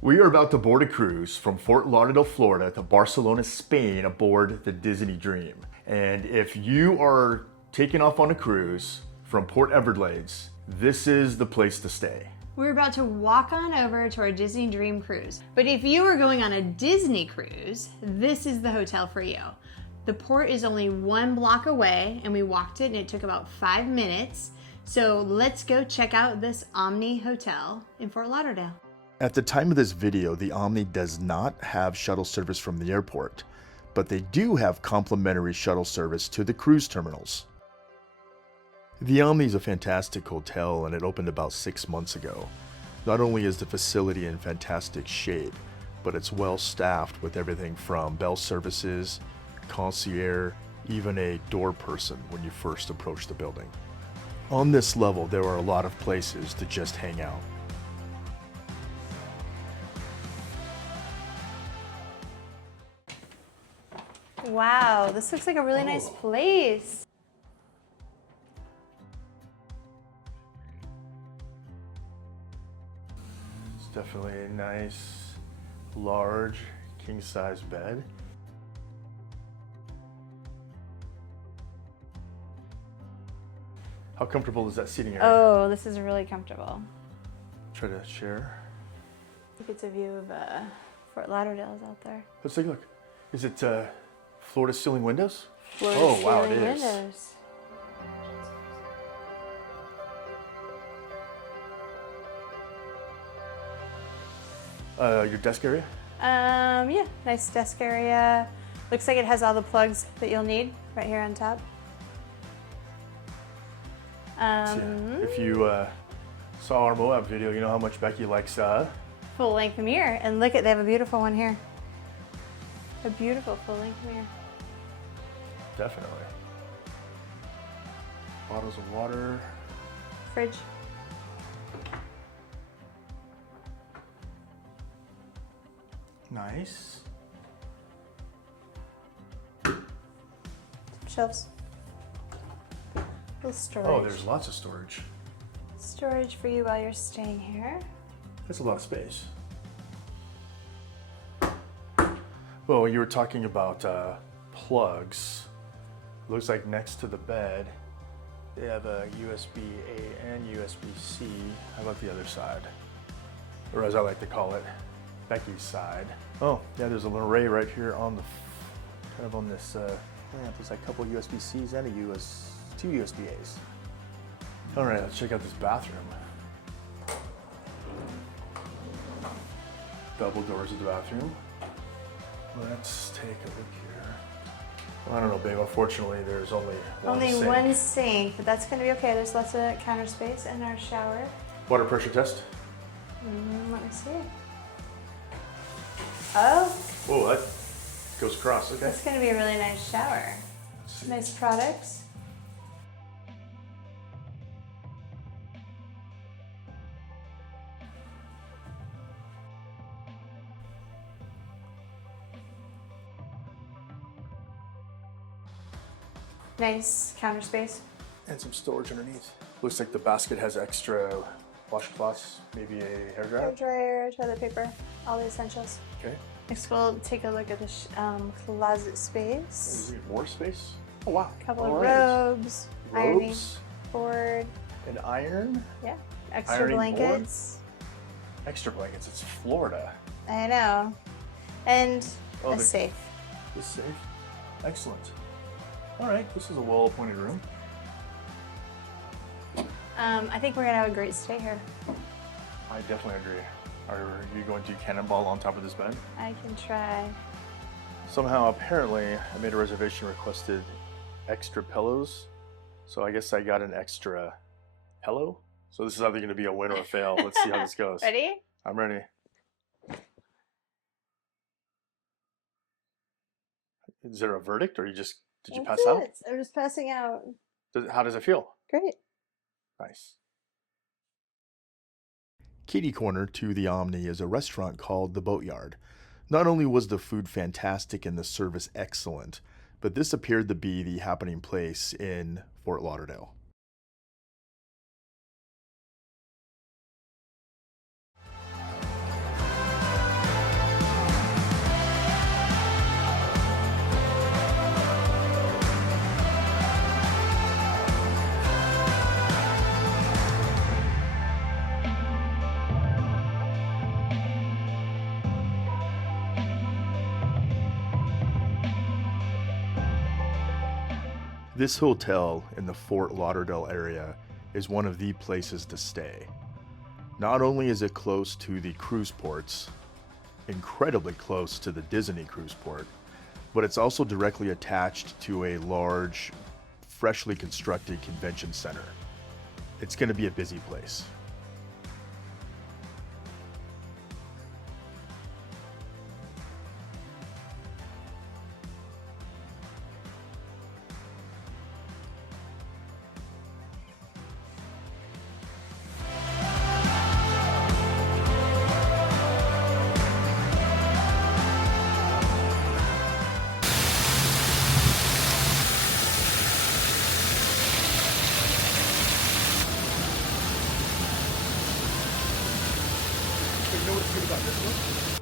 We are about to board a cruise from Fort Lauderdale, Florida to Barcelona, Spain aboard the Disney Dream. And if you are taking off on a cruise from Port Everglades, this is the place to stay. We're about to walk on over to our Disney Dream cruise. But if you are going on a Disney cruise, this is the hotel for you. The port is only 1 block away and we walked it and it took about 5 minutes. So let's go check out this Omni Hotel in Fort Lauderdale. At the time of this video, the Omni does not have shuttle service from the airport, but they do have complimentary shuttle service to the cruise terminals. The Omni is a fantastic hotel and it opened about 6 months ago. Not only is the facility in fantastic shape, but it's well staffed with everything from bell services, concierge, even a door person when you first approach the building. On this level, there are a lot of places to just hang out. Wow, this looks like a really nice place. It's definitely a nice, large, king-size bed. How comfortable is that seating area? Oh, this is really comfortable. Try to share. I think it's a view of Fort Lauderdale's out there. Let's take a look. Is it floor to ceiling windows? Floor to Oh, wow, it ceiling is. windows. Your desk area? Yeah, nice desk area. Looks like it has all the plugs that you'll need right here on top. If you saw our Moab video, you know how much Becky likes Full length mirror, and look at, they have a beautiful one here. A beautiful full length mirror. Definitely. Bottles of water. Fridge. Nice. Shelves. Little storage. Oh, there's lots of storage. Storage for you while you're staying here. That's a lot of space. Well, you were talking about plugs. Looks like next to the bed, they have a USB-A and USB-C. How about the other side? Or as I like to call it, Becky's side. Oh, yeah, there's an array right here on the, kind of on this lamp. There's like a couple USB-Cs and two USB-As. All right, let's check out this bathroom. Double doors of the bathroom. Let's take a look here. Well, I don't know, babe. Unfortunately, there's only sink. One sink, but that's going to be okay. There's lots of counter space in our shower. Water pressure test. Let me see. Oh. Oh, that goes across. Okay. It's going to be a really nice shower. Nice products. Nice counter space. And some storage underneath. Looks like the basket has extra washcloths, maybe a hairdryer. Hair dryer, toilet paper, all the essentials. Okay. Next, we'll take a look at the closet space. Is there more space? Oh wow. A couple All of right. robes, ironing Robes, board, an iron, yeah, extra Ironing blankets. extra blankets. It's Florida. I know, and Oh, a safe. This safe. Excellent. All right, this is a well-appointed room. I think we're gonna have a great stay here. I definitely agree. Are you going to cannonball on top of this bed? I can try. Somehow, apparently, I made a reservation, requested extra pillows. So I guess I got an extra pillow. So this is either going to be a win or a fail. Let's see how this goes. Ready? I'm ready. Is there a verdict or did you pass out? I'm just passing out. How does it feel? Great. Nice. Kitty corner to the Omni is a restaurant called the Boatyard. Not only was the food fantastic and the service excellent, but this appeared to be the happening place in Fort Lauderdale. This hotel in the Fort Lauderdale area is one of the places to stay. Not only is it close to the cruise ports, incredibly close to the Disney cruise port, but it's also directly attached to a large, freshly constructed convention center. It's going to be a busy place. You know what's good about this one?